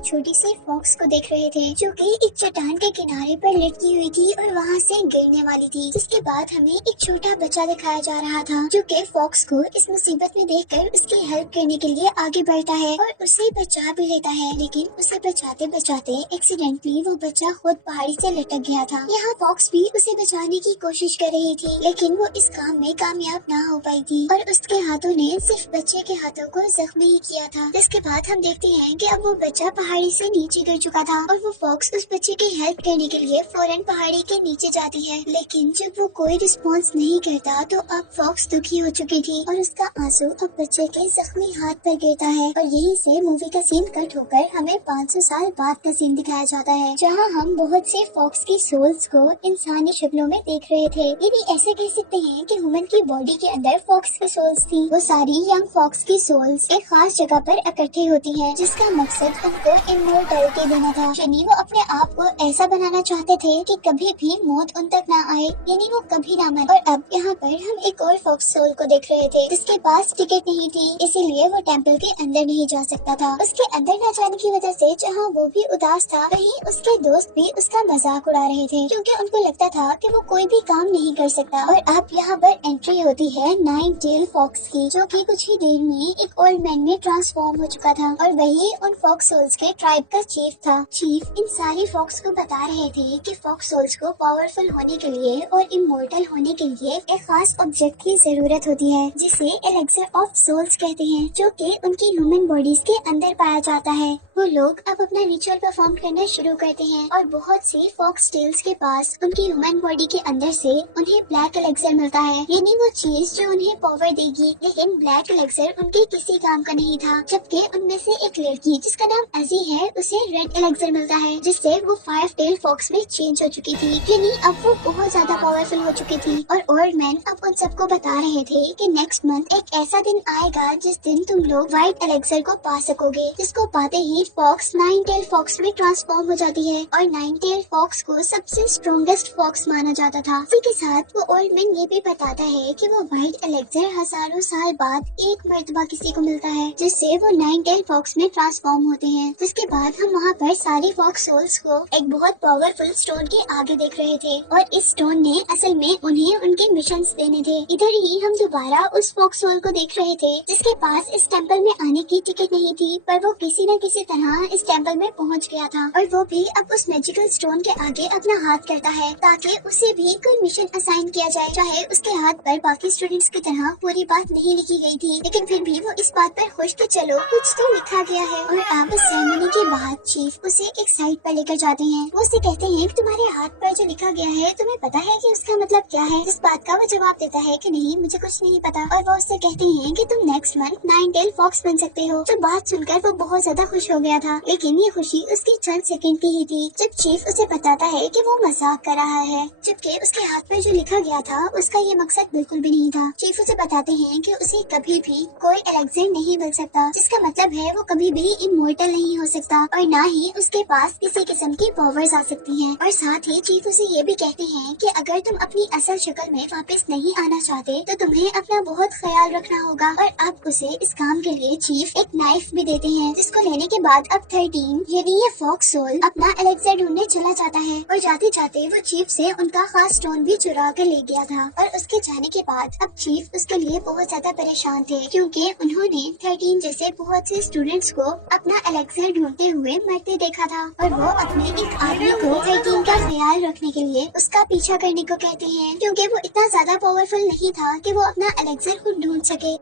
एक छोटी सी फॉक्स को देख रहे थे जो कि एक चट्टान के किनारे पर लटकी हुई थी और वहाँ से गिरने वाली थी। जिसके बाद हमें एक छोटा बच्चा दिखाया जा रहा था जो कि फॉक्स को इस मुसीबत में देखकर उसकी हेल्प करने के लिए आगे बढ़ता है और उसे बचा भी लेता है। लेकिन उसे बचाते बचाते एक्सीडेंटली वो बच्चा खुद पहाड़ी से लटक गया था। यहाँ फॉक्स भी उसे बचाने की कोशिश कर रही थी लेकिन वो इस काम में कामयाब ना हो पाई थी और उसके हाथों ने सिर्फ बच्चे के हाथों को जख्मी ही किया था। जिसके बाद हम देखते हैं कि अब वो बच्चा पहाड़ी से नीचे गिर चुका था और वो फॉक्स उस बच्चे की हेल्प करने के लिए फौरन पहाड़ी के नीचे जाती है। लेकिन जब वो कोई रिस्पॉन्स नहीं करता तो अब फॉक्स दुखी हो चुकी थी और उसका आंसू अब बच्चे के जख्मी हाथ पर गिरता है और यहीं से मूवी का सीन कट होकर हमें 500 साल बाद का सीन दिखाया जाता है जहाँ हम बहुत से फॉक्स की सोल्स को इंसानी शक्लों में देख रहे थे। ये भी ऐसे कह सकते हैं कि ह्यूमन की बॉडी के अंदर फॉक्स की सोल्स थी। वो सारी यंग फॉक्स की सोल्स एक खास जगह पर इकट्ठी होती हैं जिसका मकसद उनको इमोर्टैलिटी देना था। यानी वो अपने आप को ऐसा बनाना चाहते थे कि कभी भी मौत उन तक ना आए, यानी वो कभी ना मरे। और अब यहाँ पर हम एक और फॉक्स सोल को देख रहे थे जिसके पास टिकट नहीं थी, इसीलिए वो टेम्पल के अंदर नहीं जा सकता था। उसके अंदर न जाने की वजह से जहाँ वो भी उदास था वहीं उसके दोस्त भी उसका मजाक उड़ा रहे थे क्योंकि उनको लगता था कि वो कोई भी काम नहीं कर सकता। और अब यहाँ पर एंट्री होती है 9 टेल फॉक्स की जो कि कुछ ही देर में एक ओल्ड मैन में ट्रांसफॉर्म हो चुका था और वही उन फॉक्स सोल्स के ट्राइब का चीफ था। चीफ इन सारी फॉक्स को बता रहे थे कि फॉक्स सोल्स को पावरफुल होने के लिए और इमोर्टल होने के लिए एक खास ऑब्जेक्ट की जरूरत होती है जिसे एलेक्सर ऑफ सोल्स कहते हैं जो कि उनकी ह्यूमन बॉडीज के अंदर पाया जाता है। वो लोग अब अपना रिचुअल परफॉर्म करना शुरू करते हैं और बहुत सी फॉक्स टेल्स के पास उनकी ह्यूमन बॉडी के अंदर से उन्हें ब्लैक एलेक्सर मिलता है, यानी वो चीज जो उन्हें पावर देगी। लेकिन ब्लैक एलेक्सर उनके किसी काम का नहीं था, जबकि उनमें से एक लड़की जिसका नाम अजी है उसे रेड एलेक्सर मिलता है जिससे वो 5 टेल फॉक्स में चेंज हो चुकी थी, यानी अब वो बहुत ज्यादा पावरफुल हो चुकी थी। और ओल्ड मैन अब उन सबको बता रहे थे कि नेक्स्ट मंथ एक ऐसा दिन आएगा जिस दिन तुम लोग व्हाइट एलेक्सर को पा सकोगे, जिसको पाते ही फॉक्स 9 टेल फॉक्स में ट्रांसफॉर्म हो जाती है और 9 टेल फॉक्स को सबसे स्ट्रॉन्गेस्ट फॉक्स माना जाता था। इसी के साथ वो ओल्ड मैन ये भी बताता है कि वो व्हाइट एलेक्सर हजारों साल बाद एक मर्तबा किसी को मिलता है जिससे वो 9 टेल फॉक्स में ट्रांसफॉर्म होते हैं। जिसके बाद हम वहाँ पर सारी फॉक्स सोल्स को एक बहुत पावरफुल स्टोन के आगे देख रहे थे और इस स्टोन ने असल में उन्हें उनके मिशन देने थे। इधर ही हम दोबारा उस फॉक्स सोल को देख रहे थे जिसके पास इस टेम्पल में आने की टिकट नहीं थी, पर वो किसी न किसी तरह इस टेम्पल में पहुंच गया था और वो भी अब उस मैजिकल स्टोन के आगे अपना हाथ करता है ताकि उसे भी कोई मिशन असाइन किया जाए। चाहे उसके हाथ पर बाकी स्टूडेंट्स की तरह पूरी बात नहीं लिखी गई थी, लेकिन फिर भी वो इस बात पर खुश कि चलो कुछ तो लिखा गया है। और अब सेरेमनी के बाद चीफ उसे एक साइड पर लेकर जाते हैं। वो उसे कहते हैं कि तुम्हारे हाथ पर जो लिखा गया है तुम्हें पता है कि उसका मतलब क्या है। इस बात का वो जवाब देता है कि नहीं, मुझे कुछ नहीं पता। और वो उससे कहते हैं कि तुम नेक्स्ट मंथ 9 टेल फॉक्स बन सकते हो। जो बात सुनकर वो बहुत ज्यादा खुश हो गया था, लेकिन ये खुशी उसकी चंद सेकंड की ही थी जब चीफ उसे बताता है कि वो मजाक कर रहा है, जबकि उसके हाथ पर जो लिखा गया था उसका ये मकसद बिल्कुल भी नहीं था। चीफ उसे बताते हैं कि उसे कभी भी कोई एलेक्सर नहीं मिल सकता, जिसका मतलब है वो कभी भी इमोर्टल नहीं हो सकता और ना ही उसके पास किसी किस्म की पावर्स आ सकती हैं। और साथ ही चीफ उसे ये भी कहते हैं कि अगर तुम अपनी असल शक्ल में वापस नहीं आना चाहते तो तुम्हें अपना बहुत ख्याल रखना होगा। और अब उसे इस काम के लिए चीफ एक नाइफ भी देते हैं, जिसको लेने के बाद अब 13 यानी ये फॉक्स सोल अपना एलेक्सर ढूंढने चला जाता है और जाते जाते वो चीफ से उनका खास स्टोन भी चुरा कर ले गया था। और उसके जाने के बाद अब चीफ उसके लिए बहुत ज्यादा परेशान थे क्योंकि उन्होंने 13 जैसे बहुत से स्टूडेंट्स को अपना एलेक्सर ढूंढते हुए मरते देखा था और वो अपने एक आदमी को 13 का ख्याल रखने के लिए उसका पीछा करने को कहते हैं क्योंकि वो इतना ज्यादा पावरफुल नहीं था कि वो अपना एलेक्सर खुद ढूंढ सके।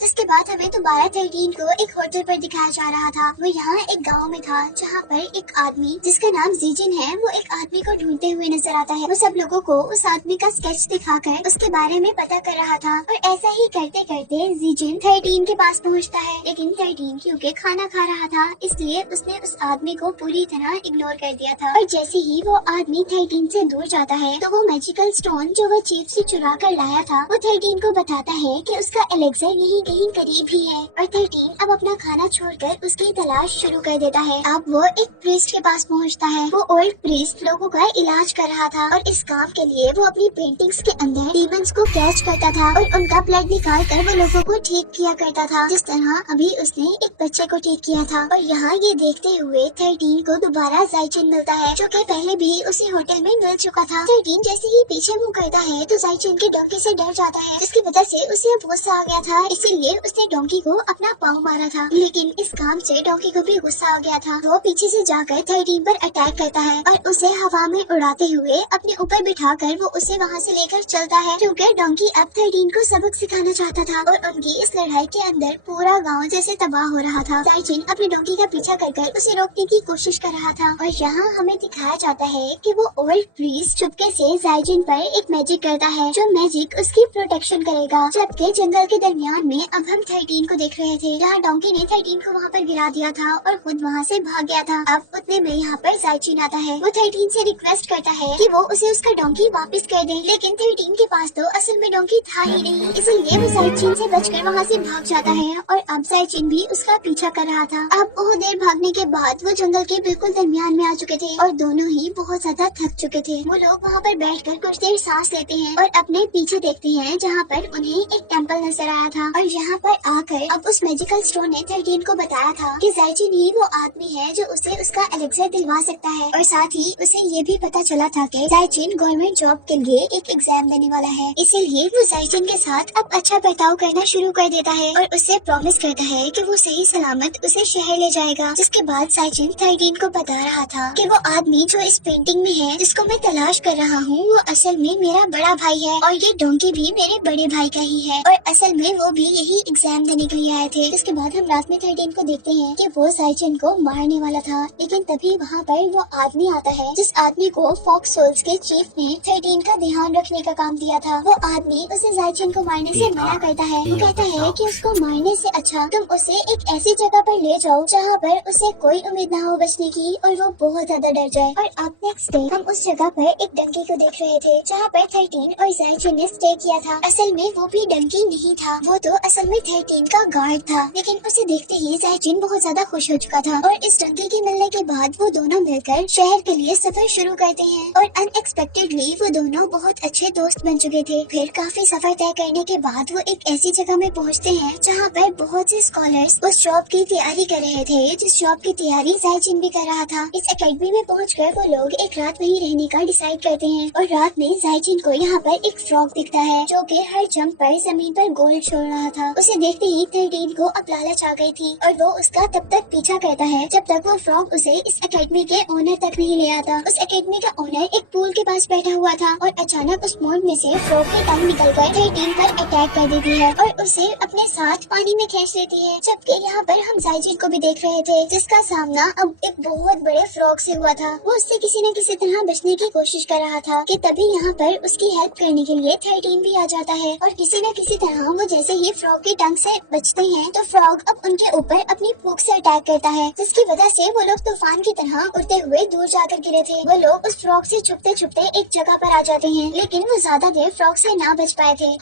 जिसके बाद हमें दोबारा 13 को एक होटल पर दिखाया जा रहा था। वो यहाँ एक गांव में था जहाँ पर एक आदमी जिसका नाम जीजिन है वो एक आदमी को ढूंढते हुए नजर आता है। वो सब लोगों को उस आदमी का स्केच दिखाकर उसके बारे में पता कर रहा था और ऐसा ही करते करते जीजिन 13 के पास पहुँचता है, लेकिन 13 क्योंकि खाना खा रहा था इसलिए उसने उस आदमी को पूरी तरह इग्नोर कर दिया था। और जैसे ही वो आदमी 13 से दूर जाता है तो वो मैजिकल स्टोन जो वो चीफ से चुरा कर लाया था वो 13 को बताता है कि उसका एलेक्सर यही कहीं करीब ही है और 13 अब अपना खाना छोड़कर उसकी तलाश शुरू कर देता है। अब वो एक प्रीस्ट के पास पहुंचता है। वो ओल्ड प्रीस्ट लोगों का इलाज कर रहा था और इस काम के लिए वो अपनी पेंटिंग्स के अंदर डीमंस को कैच करता था और उनका ब्लड निकाल कर वो लोगों को ठीक किया करता था, जिस तरह अभी उसने एक बच्चे को ठीक किया था। और यहाँ ये देखते हुए 13 को दोबारा जाइचिन मिलता है, जो कि पहले भी उसी होटल में मिल चुका था। 13 जैसे ही पीछे मुँह करता है तो जाइचिन के डोंकी से डर जाता है, जिसकी वजह से उसे अब गुस्सा आ गया था, इसीलिए उसने डोंकी को अपना पाँव मारा था। लेकिन इस काम से डोंकी को भी गुस्सा आ गया था। वो पीछे से जाकर 13 पर अटैक करता है और उसे हवा में उड़ाते हुए अपने ऊपर बिठाकर वो उसे वहाँ से लेकर चलता है, क्योंकि डोंकी अब 13 को सबक सिखाना चाहता था और उनकी इस लड़ाई के अंदर पूरा गांव जैसे तबाह हो रहा था। जाइचिन अपने डोंकी का पीछा कर उसे रोकने की कोशिश कर रहा था और यहाँ हमें दिखाया जाता है कि वो ओल्ड प्रीस्ट चुपके से जाइचिन पर एक मैजिक करता है, जो मैजिक उसकी प्रोटेक्शन करेगा। जबकि जंगल के दरमियान में अब हम 13 को देख रहे थे, जहाँ डोंकी ने 13 को वहाँ पर गिरा दिया था और खुद वहाँ से भाग गया था। अब उतने में यहाँ पर जाइचिन आता है। वो 13 से रिक्वेस्ट करता है कि वो उसे उसका डोंकी वापस कर दे, लेकिन 13 के पास तो असल में डोंकी था ही नहीं, इसलिए वो जाइचिन से बचकर वहाँ से भाग जाता है और अब जाइचिन भी उसका पीछा कर रहा था। अब बहुत देर भागने के बाद वो जंगल के बिल्कुल दरमियान में आ चुके थे और दोनों ही बहुत ज्यादा थक चुके थे। वो लोग वहाँ पर बैठकर कुछ देर सांस लेते हैं और अपने पीछे देखते हैं, जहाँ पर उन्हें एक टेम्पल नजर आया था और यहाँ पर आकर अब उस मैजिकल स्टोन ने 13 को बताया था कि जाइचिन ही वो आदमी है जो उसे उसका एलेक्सर दिलवा सकता है। और साथ ही उसे ये भी पता चला था कि जाइचिन गवर्नमेंट जॉब के लिए एक एग्जाम देने वाला है, इसीलिए वो जाइचिन के साथ अब अच्छा बर्ताव करना शुरू कर देता है और उसे प्रॉमिस करता है कि वो सही सलामत उसे शहर ले जाएगा। जिसके बाद जाइचिन 13 को बता रहा था कि वो आदमी जो इस पेंटिंग में है, जिसको मैं तलाश कर रहा हूँ, वो असल में मेरा बड़ा भाई है और ये डोंकी भी मेरे बड़े भाई का ही है और असल में वो भी यही एग्जाम देने के लिए आए थे। इसके बाद हम रात में 13 को देखते हैं कि वो जाइचिन को मारने वाला था, लेकिन तभी वहाँ पर वो आदमी आता है जिस आदमी को फॉक्स सोल्स के चीफ ने 13 का ध्यान रखने का काम दिया था। वो आदमी उसे जाइचिन को मारने से मना करता है। वो कहता है कि उसको मारने से अच्छा तुम उसे एक ऐसी जगह पर ले जाओ जहाँ पर उसे कोई उम्मीद ना हो बचने की और वो बहुत ज्यादा डर जाए। और अब नेक्स्ट डे हम उस जगह पर एक डंकी को देख रहे थे, जहाँ पर 13 और जाइचिन ने स्टे किया था। असल में वो भी डंकी नहीं था, वो तो असल में 13 का गार्ड था, लेकिन उसे देखते ही जाइचिन बहुत ज्यादा खुश हो चुका था और इस डंकी के मिलने के बाद वो दोनों मिलकर शहर के लिए सफर शुरू करते हैं और अनएक्सपेक्टेडली वो दोनों बहुत अच्छे दोस्त बन चुके थे। फिर काफी सफर तय करने के बाद वो एक ऐसी जगह में पहुंचते हैं जहाँ पर बहुत से स्कॉलर्स उस जॉब की तैयारी कर रहे थे, जिस जॉब की तैयारी जाइचिन भी कर रहा था। इस एकेडमी में पहुंचकर वो लोग एक रात वहीं रहने का डिसाइड करते हैं और रात में जाइचिन को यहाँ पर एक फ्रॉग दिखता है, जो कि हर जंप पर जमीन पर गोल छोड़ रहा था। उसे देखते ही 13 को अब लालच आ गई थी और वो उसका तब तक पीछा करता है जब तक वो फ्रॉग उसे इस एकेडमी के ओनर तक नहीं ले आता। उस एकेडमी का ओनर एक पूल के पास बैठा हुआ था और अचानक उस मोड़ में से फ्रॉग की टांग निकलकर 13 पर अटैक कर देती है और उसे अपने साथ पानी में खींच लेती है। जबकि यहाँ पर हम जाइचिन को भी देख रहे थे, जिसका सामना अब एक बहुत बड़े फ्रॉग से हुआ था। वो उससे किसी न किसी तरह बचने की कोशिश कर रहा था कि तभी यहाँ पर उसकी हेल्प करने के लिए 13 भी आ जाता है और किसी न किसी तरह वो जैसे ही फ्रॉग की टांग से बचते हैं तो फ्रॉग अब उनके ऊपर अपनी फूंक से अटैक करता है, जिसकी वजह से वो लोग तूफान की तरह उड़ते हुए दूर जाकर गिरे थे। वो लोग उस फ्रॉग से छुपते छुपते एक जगह पर आ जाते हैं, लेकिन वो ज्यादा देर फ्रॉग से ना बच पाए थे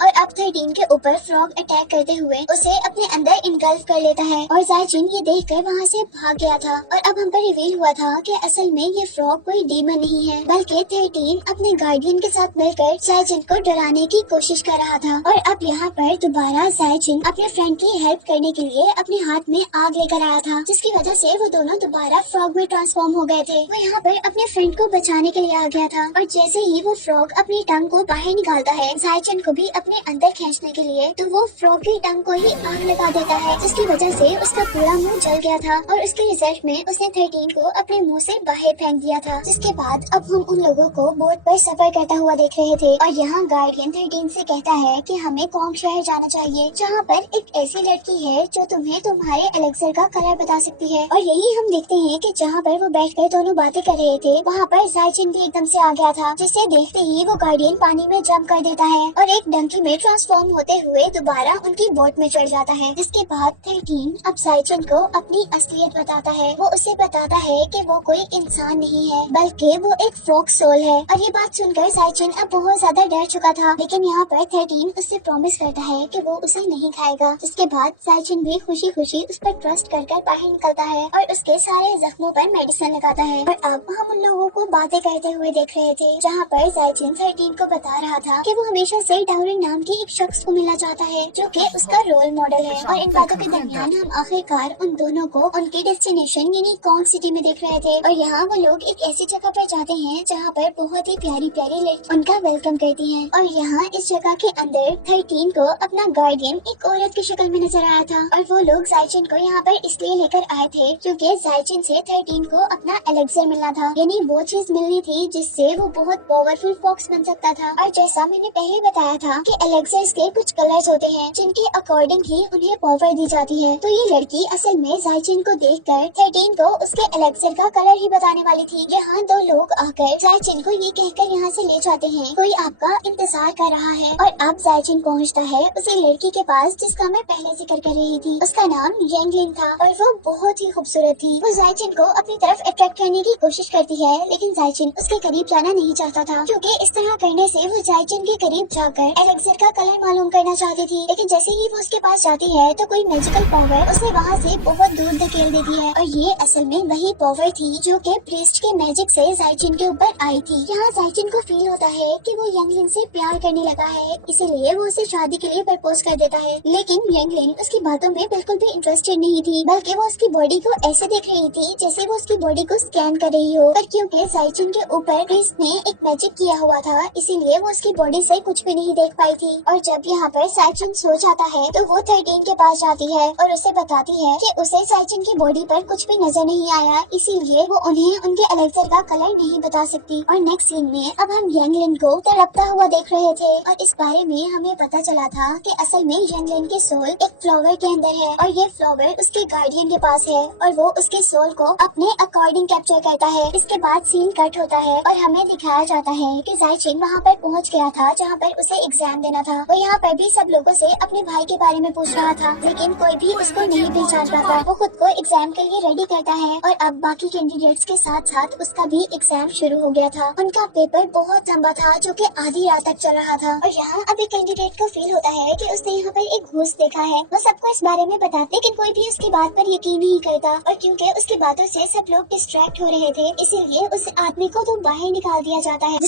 और अब 13 के ऊपर फ्रॉग अटैक करते हुए उसे अपने अंदर इनगल्फ कर लेता है और जाइचिन ये देखकर वहाँ से भाग गया था। और अब हम पर रिवील हुआ था कि असल में ये फ्रॉग कोई डीमन नहीं है, बल्कि 13 अपने गार्डियन के साथ मिलकर जाइचिन को डराने की कोशिश कर रहा था। और अब यहाँ पर दोबारा जाइचिन अपने फ्रेंड की हेल्प करने के लिए अपने हाथ में आग लेकर आया था, जिसकी वजह से वो दोनों दोबारा फ्रॉग में ट्रांसफॉर्म हो गए थे। वो यहाँ पर अपने फ्रेंड को बचाने के लिए आ गया था और जैसे ही वो फ्रॉग अपनी टंग को बाहर निकालता है जाइचिन को भी अपने अंदर खींचने के लिए, तो वो फ्रॉग की टंग को ही आग लगा देता है, जिसकी वजह से उसका पूरा मुंह जल गया था और उसके रिजल्ट में उसने 13 को अपने मुंह से बाहर फेंक दिया था। जिसके बाद अब हम उन लोगों को बोट पर सफर करता हुआ देख रहे थे और यहाँ गार्डियन 13 से कहता है कि हमें कॉन्ग शहर जाना चाहिए, जहाँ पर एक ऐसी लड़की है जो तुम्हें तुम्हारे एलेक्सर का कलर बता सकती है। और यही हम देखते हैं कि जहाँ पर वो बैठकर दोनों बातें कर रहे थे, वहाँ पर जाइचिन भी एकदम से आ गया था, जिसे देखते ही वो गार्डियन पानी में जंप कर देता है और एक डंकी एनर्जी में ट्रांसफॉर्म होते हुए दोबारा उनकी बोट में चढ़ जाता है। जिसके बाद 13 अब जाइचिन को अपनी असलियत बताता है। वो उसे बताता है कि वो कोई इंसान नहीं है बल्कि वो एक फोक सोल है। और ये बात सुनकर जाइचिन अब बहुत ज्यादा डर चुका था, लेकिन यहाँ पर 13 उससे प्रॉमिस करता है कि वो उसे नहीं खाएगा। जिसके बाद जाइचिन भी खुशी खुशी उस पर ट्रस्ट कर बाहर निकलता है और उसके सारे जख्मों पर मेडिसिन लगाता है। और अब हम उन लोगों को बातें करते हुए देख रहे थे, जहाँ पर जाइचिन 13 को बता रहा था कि वो हमेशा से डाउरिन नाम के एक शख्स को मिलना चाहता है जो कि उसका रोल मॉडल है। और इन बातों के दरमियान हम आखिरकार उन दोनों को उनकी डेस्टिनेशन यानी कॉन्ग सिटी में देख रहे थे। और यहाँ वो लोग एक ऐसी जगह पर जाते हैं जहाँ पर बहुत ही प्यारी प्यारी लड़की उनका वेलकम करती है। और यहाँ इस जगह के अंदर 13 को अपना गार्डियन एक औरत की शक्ल में नजर आया था। और वो लोग जाइचिन को यहाँ पर इसलिए लेकर आए थे क्योंकि जाइचिन से 13 को अपना एलेक्सर मिलना था, यानी वो चीज मिलनी थी जिससे वो बहुत पावरफुल फॉक्स बन सकता था। और जैसा मैंने पहले बताया था कि एलेक्सर्स के कुछ कलर्स होते हैं जिनके अकॉर्डिंग ही उन्हें पावर दी जाती है। तो ये लड़की असल में जाइचिन को देखकर 13 को उसके एलेक्सर का कलर ही बताने वाली थी। यहाँ दो लोग आकर जाइचिन को ये कहकर यहाँ से ले जाते हैं कोई आपका इंतजार कर रहा है। और अब जाइचिन पहुँचता है उसी लड़की के पास जिसका मैं पहले जिक्र कर रही थी। उसका नाम यांगलिन था और वो बहुत ही खूबसूरत थी। वो जाइचिन को अपनी तरफ अट्रैक्ट करने की कोशिश करती है, लेकिन जाइचिन उसके करीब जाना नहीं चाहता था क्योंकि इस तरह करने से वो जाइचिन के करीब जाकर एलेक्सर का कलर मालूम करना चाहती थी। लेकिन जैसे ही वो उसके पास जाती है तो कोई मैजिकल पावर उसे वहाँ से बहुत दूर धकेल देती है। और ये असल में वही पावर थी जो कि प्रीस्ट के मैजिक से जाइचिन के ऊपर आई थी। यहाँ जाइचिन को फील होता है कि वो यांगलिन से प्यार करने लगा है, इसीलिए वो उसे शादी के लिए प्रपोज कर देता है। लेकिन यांगलिन उसकी बातों में बिल्कुल भी इंटरेस्टेड नहीं थी, बल्कि वो उसकी बॉडी को ऐसे देख रही थी जैसे वो उसकी बॉडी को स्कैन कर रही हो। पर क्योंकि जाइचिन के ऊपर प्रीस्ट ने एक मैजिक किया हुआ था, इसीलिए वो उसकी बॉडी से कुछ भी नहीं देख पाई थी। और जब यहाँ पर जाइचिन सो जाता है तो वो 13 के पास जाती है और उसे बताती है कि उसे जाइचिन की बॉडी पर कुछ भी नजर नहीं आया, इसीलिए वो उन्हें उनके एलेक्सर का कलर नहीं बता सकती। और नेक्स्ट सीन में अब हम यांगलिन को तड़पता हुआ देख रहे थे और इस बारे में हमें पता चला था कि असल में यांगलिन की सोल एक फ्लावर के अंदर है और ये फ्लावर उसके गार्डियन के पास है और वो उसके सोल को अपने अकॉर्डिंग कैप्चर करता है। इसके बाद सीन कट होता है और हमें दिखाया जाता है कि जाइचिन वहाँ पर पहुँच गया था जहाँ पर उसे एग्जाम देना था। वो यहाँ पर भी सब लोगों से अपने भाई के बारे में पूछ रहा था, लेकिन कोई भी उसको नहीं पहचान रहा था। वो खुद को एग्जाम के लिए रेडी करता है और अब बाकी कैंडिडेट्स के साथ साथ उसका भी एग्जाम शुरू हो गया था। उनका पेपर बहुत लंबा था जो कि आधी रात तक चल रहा था। और यहाँ अब एक कैंडिडेट को फील होता है कि उसने यहाँ पर एक घूस देखा है। वो सबको इस बारे में बताते, लेकिन कोई भी उसकी बात पर यकीन नहीं करता। और क्योंकि उसकी बातों से सब लोग डिस्ट्रैक्ट हो रहे थे, इसीलिए उस आदमी को तो बाहर निकाल दिया जाता है।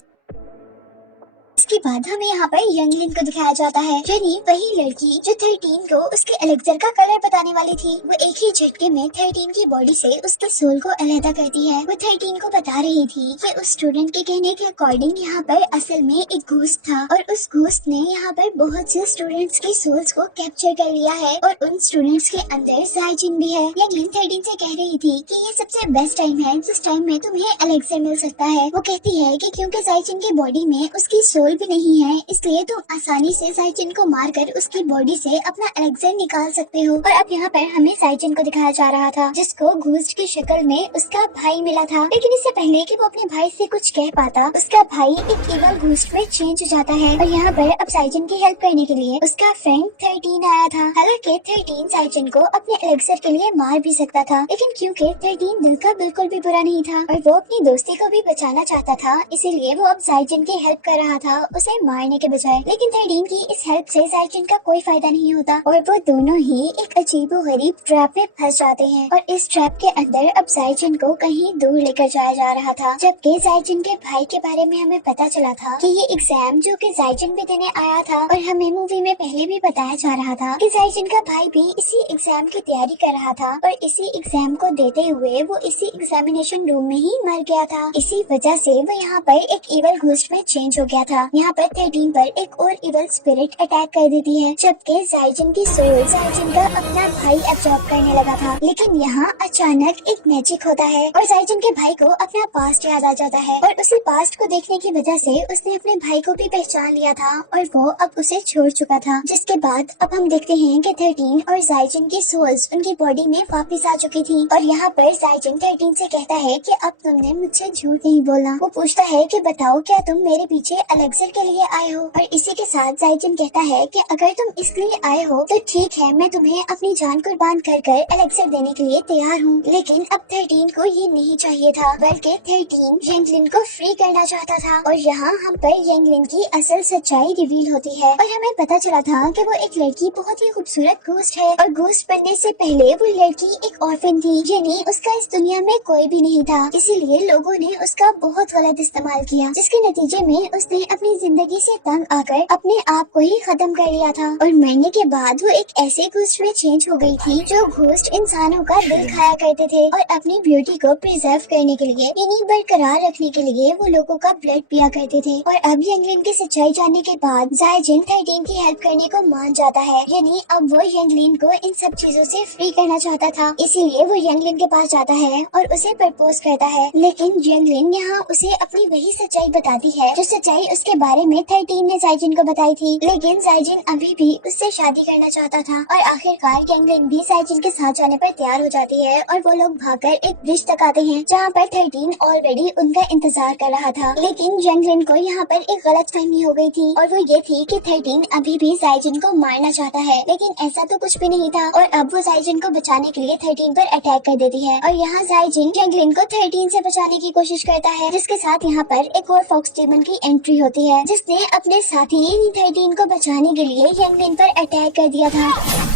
इसके बाद हमें यहाँ पर यांगलिन को दिखाया जाता है, यानी वही लड़की जो 13 को उसके एलेक्सर का कलर बताने वाली थी। वो एक ही झटके में 13 की बॉडी से उसके सोल को अलहदा करती है। वो 13 को बता रही थी कि उस स्टूडेंट के कहने के अकॉर्डिंग यहाँ पर असल में एक घोस्ट था और उस घोस्ट ने यहाँ पर बहुत से स्टूडेंट्स की सोल्स को कैप्चर कर लिया है और उन स्टूडेंट्स के अंदर जाइचिन भी है। यांगलिन 13 से कह रही थी कि ये सबसे बेस्ट टाइम है जिस टाइम में तुम्हें एलेक्सर मिल सकता है। वो कहती है कि क्योंकि जाइचिन की बॉडी में उसकी सोल भी नहीं है, इसलिए तुम आसानी से जाइचिन को मारकर उसकी बॉडी से अपना एलेक्सर निकाल सकते हो। और अब यहाँ पर हमें जाइचिन को दिखाया जा रहा था जिसको घोस्ट की शक्ल में उसका भाई मिला था। लेकिन इससे पहले कि वो अपने भाई से कुछ कह पाता, उसका भाई एक इवल घोस्ट में चेंज हो जाता है। और यहाँ पर अब जाइचिन की हेल्प करने के लिए उसका फ्रेंड 13 आया था। हालांकि 13 जाइचिन को अपने एलेक्सर के लिए मार भी सकता था, लेकिन क्योंकि 13 दिल का बिल्कुल भी बुरा नहीं था और वो अपनी दोस्ती को भी बचाना चाहता था, इसीलिए वो अब जाइचिन की हेल्प कर रहा था उसे मारने के बजाय। लेकिन 13 की इस हेल्प से जाइचिन का कोई फायदा नहीं होता और वो दोनों ही एक अजीबोगरीब ट्रैप में फंस जाते हैं। और इस ट्रैप के अंदर अब जाइचिन को कहीं दूर लेकर जाया जा रहा था, जबकि जाइचिन के भाई के बारे में हमें पता चला था कि ये एग्जाम जो कि जाइचिन भी देने आया था और हमें मूवी में पहले भी बताया जा रहा था कि जाइचिन का भाई भी इसी एग्जाम की तैयारी कर रहा था और इसी एग्जाम को देते हुए वो इसी एग्जामिनेशन रूम में ही मर गया था। इसी वजह से वो यहाँ पर एक इवल घोस्ट में चेंज हो गया था। यहाँ पर 13 पर एक और इवल स्पिरिट अटैक कर देती है, जबकि जाइचिन की सोल जाइचिन का अपना भाई एब्जॉर्ब करने लगा था। लेकिन यहाँ अचानक एक मैजिक होता है और जाइचिन के भाई को अपना पास्ट याद आ जाता है और उसी पास्ट को देखने की वजह से उसने अपने भाई को भी पहचान लिया था और वो अब उसे छोड़ चुका था। जिसके बाद अब हम देखते हैं कि 13 और जाइचिन की सोल्स उनकी बॉडी में वापस आ चुकी थी। और यहाँ पर जाइचिन 13 से कहता है कि अब तुमने मुझसे झूठ नहीं बोला। वो पूछता है कि बताओ क्या तुम मेरे पीछे एलेक्सर के लिए आए हो। और इसी के साथ जाइजिन कहता है कि अगर तुम इसके लिए आए हो तो ठीक है, मैं तुम्हें अपनी जान कुर्बान कर कर एलेक्सर देने के लिए तैयार हूँ। लेकिन अब 13 को ये नहीं चाहिए था, बल्कि 13 यंगलिन को फ्री करना चाहता था। और यहाँ हम पर यंगलिन की असल सच्चाई रिवील होती है और हमें पता चला था कि वो एक लड़की बहुत ही खूबसूरत घोस्ट है और घोस्ट बनने से पहले वो लड़की एक ऑर्फन थी, यानी उसका इस दुनिया में कोई भी नहीं था। इसीलिए लोगों ने उसका बहुत गलत इस्तेमाल किया, जिसके नतीजे में उसने अपनी जिंदगी से तंग आकर अपने आप को ही खत्म कर लिया था। और मरने के बाद वो एक ऐसे घोस्ट में चेंज हो गई थी जो घोस्ट इंसानों का दिल खाया करते थे और अपनी ब्यूटी को प्रिजर्व करने के लिए यानी बरकरार रखने के लिए वो लोगों का ब्लड पिया करते थे। और अब यंगलिन की सच्चाई जानने के बाद जाइजिन 13 की हेल्प करने को मान जाता है, यानी अब वो यंगलिन को इन सब चीजों से फ्री करना चाहता था। इसीलिए वो यंगलिन के पास जाता है और उसे प्रपोज करता है। लेकिन यंगलिन यहाँ उसे अपनी वही सच्चाई बताती है जो सच्चाई उसके बारे में 13 ने जाइजिन को बताई थी। लेकिन जाइजिन अभी भी उससे शादी करना चाहता था और आखिरकार यंगलिन भी जाइजिन के साथ जाने पर तैयार हो जाती है और वो लोग भागकर एक ब्रिज तक आते हैं जहाँ पर 13 ऑलरेडी उनका इंतजार कर रहा था। लेकिन यंगलिन को यहाँ पर एक गलत फहमी हो गई थी और वो ये थी कि 13 अभी भी जाइजिन को मारना चाहता है, लेकिन ऐसा तो कुछ भी नहीं था। और अब वो जाइजिन को बचाने के लिए 13 पर अटैक कर देती है और यहाँ जाइजिन यंगलिन को 13 से बचाने की कोशिश करता है, जिसके साथ यहाँ पर एक और फॉक्स डेमन की एंट्री होती है, जिसने अपने साथी 13 को बचाने के लिए यंगलिन पर अटैक कर दिया था।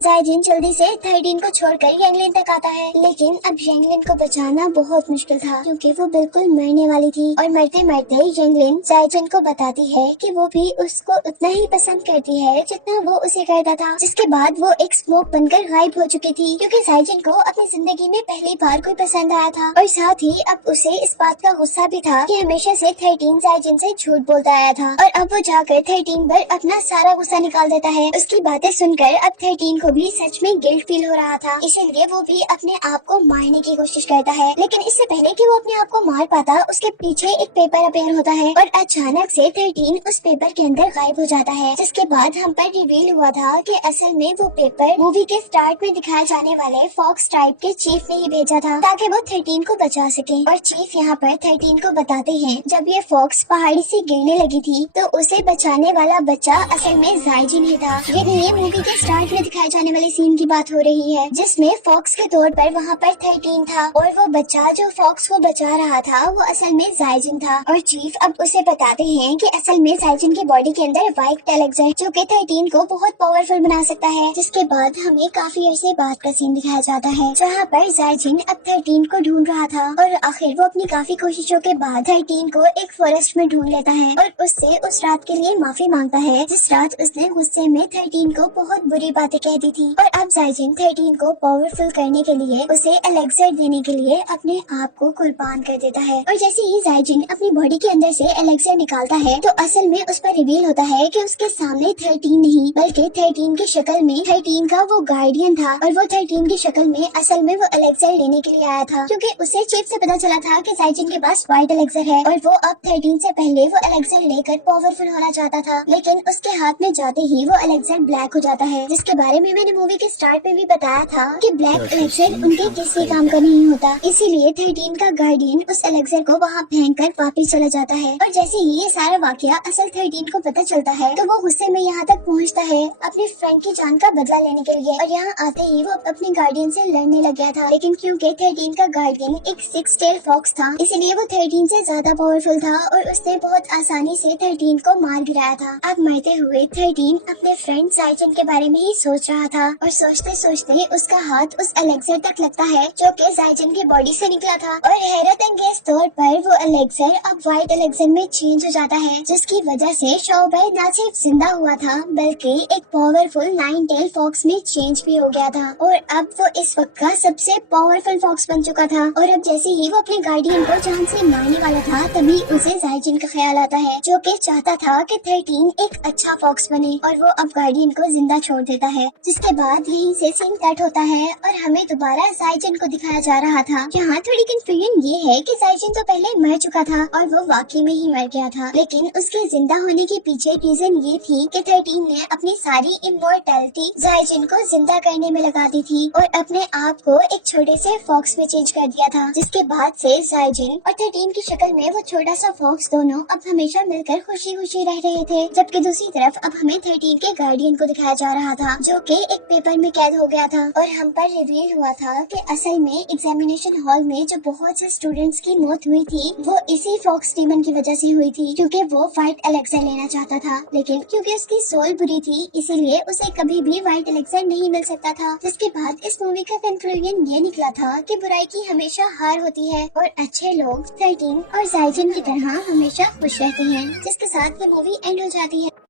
जाइजिन जल्दी से 13 को छोड़कर यंगलिन तक आता है, लेकिन अब यंगलिन को बचाना बहुत मुश्किल था क्योंकि वो बिल्कुल मरने वाली थी। और मरते मरते यंगलिन जाइजिन को बताती है कि वो भी उसको उतना ही पसंद करती है जितना वो उसे करता था। जिसके बाद वो एक स्मोक बनकर गायब हो चुकी थी क्योंकि जाइजिन को अपनी जिंदगी में पहली बार कोई पसंद आया था। और साथ ही अब उसे इस बात का गुस्सा भी था कि हमेशा से 13 जाइजिन से झूठ बोलता आया था। और अब वो जाकर 13 पर अपना सारा गुस्सा निकाल देता है। उसकी बातें सुनकर अब 13 को भी सच में गिल्ट फील हो रहा था, इसीलिए वो भी अपने आप को मारने की कोशिश करता है। लेकिन इससे पहले कि वो अपने आप को मार पाता, उसके पीछे एक पेपर अपेयर होता है और अचानक से 13 उस पेपर के अंदर गायब हो जाता है। जिसके बाद हम पर रिवील हुआ था कि असल में वो पेपर मूवी के स्टार्ट में दिखाए जाने वाले फॉक्स ट्राइब के चीफ ने ही भेजा था ताकि वो 13 को बचा सके। और चीफ यहाँ पर 13 को बताते हैं जब ये फॉक्स पहाड़ी से गिरने लगी थी तो उसे बचाने वाला बच्चा असल में जाइजिन ही था। ये मूवी के स्टार्ट में दिखाए जाने वाले सीन की बात हो रही है जिसमें फॉक्स के तौर पर वहाँ पर 13 था और वो बच्चा जो फॉक्स को बचा रहा था वो असल में जाइजिन था। और चीफ अब उसे बताते हैं कि असल में जाइजिन की बॉडी के अंदर वाइट एलेक्सर जो कि 13 को बहुत पावरफुल बना सकता है। जिसके बाद हमें काफी अरसे बाद का सीन दिखाया जाता है जहाँ पर जाइजिन अब 13 को ढूंढ रहा था और आखिर वो अपनी काफी कोशिशों के बाद 13 को एक फॉरेस्ट में ढूंढ लेता है और उससे उस रात के लिए माफी मांगता है जिस रात उसने गुस्से में 13 को बहुत बुरी बातें कह दी थी। और अब जाइजिन 13 को पावरफुल करने के लिए उसे एलेक्सर देने के लिए अपने आप को कुर्बान कर देता है। और जैसे ही जाइजिन अपनी बॉडी के अंदर से एलेक्सर निकालता है तो असल में उस पर रिवील होता है कि उसके सामने 13 नहीं बल्कि 13 की शक्ल में 13 का वो गार्डियन था और वो 13 की शक्ल में असल में वो एलेक्सर लेने के लिए आया था क्योंकि उसे चीफ से पता चला था कि जाइजिन के पास व्हाइट एलेक्सर है और वो अब 13 से पहले वो एलेक्सर लेकर पावरफुल होना चाहता था। लेकिन उसके हाथ में जाते ही वो एलेक्सर ब्लैक हो जाता है, जिसके बारे में मैंने मूवी के स्टार्ट में भी बताया था कि ब्लैक एलेक्सर उनके किसी काम का नहीं होता। इसीलिए 13 का गार्डियन उस एलेक्सर को वहाँ फेंक कर वापिस चला जाता है। और जैसे ही ये सारा वाकया असल 13 को पता चलता है तो वो गुस्से में यहाँ तक पहुँचता है अपने फ्रेंड की जान का बदला लेने के लिए। और यहाँ आते ही वो अपने गार्डियन से लड़ने लग गया था, लेकिन क्योंकि 13 का गार्डियन एक 6 टेल फॉक्स था इसलिए वो 13 से ज्यादा पावरफुल था और उसने बहुत आसानी से 13 को मार गिराया था। अब मरते हुए 13 अपने फ्रेंड जाइजिन के बारे में ही सोच रहा था और सोचते सोचते उसका हाथ उस एलेक्सर तक लगता है जो कि जाइजिन की बॉडी से निकला था। और हैरत अंगेज तौर पर वो एलेक्सर अब व्हाइट एलेक्सर में चेंज हो जाता है, जिसकी वजह से शॉबर न सिर्फ जिंदा हुआ था बल्कि एक पावरफुल 9 टेल फॉक्स में चेंज भी हो गया था। और अब वो इस वक्त का सबसे पावरफुल फॉक्स बन चुका था। और अब जैसे ही वो अपने गार्डियन को जान से मारने वाला था तभी उसे जाइजिन का ख्याल आता है जो कि चाहता था कि 13 एक अच्छा फॉक्स बने और वो अब गार्डियन को जिंदा छोड़ देता है, जिसकी जिसके बाद यहीं से सीन कट होता है और हमें दोबारा जाइजन को दिखाया जा रहा था। यहाँ थोड़ी कंफ्यूजन ये है कि जाइजन तो पहले मर चुका था और वो वाकई में ही मर गया था, लेकिन उसके जिंदा होने के पीछे रीजन ये थी कि 13 ने अपनी सारी इमोर्टैलिटी जाइजन को जिंदा करने में लगा दी थी और अपने आप को एक छोटे से फॉक्स में चेंज कर दिया था, जिसके बाद से जाइजन और 13 की शक्ल में वो छोटा सा फॉक्स दोनों अब हमेशा मिलकर खुशी खुशी रह रहे थे। जबकि दूसरी तरफ अब हमें 13 के गार्डियन को दिखाया जा रहा था, जो कि एक पेपर में कैद हो गया था और हम पर रिवील हुआ था कि असल में एग्जामिनेशन हॉल में जो बहुत से स्टूडेंट्स की मौत हुई थी वो इसी फॉक्स डीमन की वजह से हुई थी, क्योंकि वो व्हाइट एलेक्सा लेना चाहता था, लेकिन क्योंकि उसकी सोल बुरी थी इसीलिए उसे कभी भी व्हाइट एलेक्सा नहीं मिल सकता था। जिसके बाद इस मूवी का कंक्लूजन ये निकला था कि बुराई की हमेशा हार होती है और अच्छे लोग 13 और जाइजन की तरह हमेशा खुश रहते हैं, जिसके साथ ये मूवी एंड हो जाती है।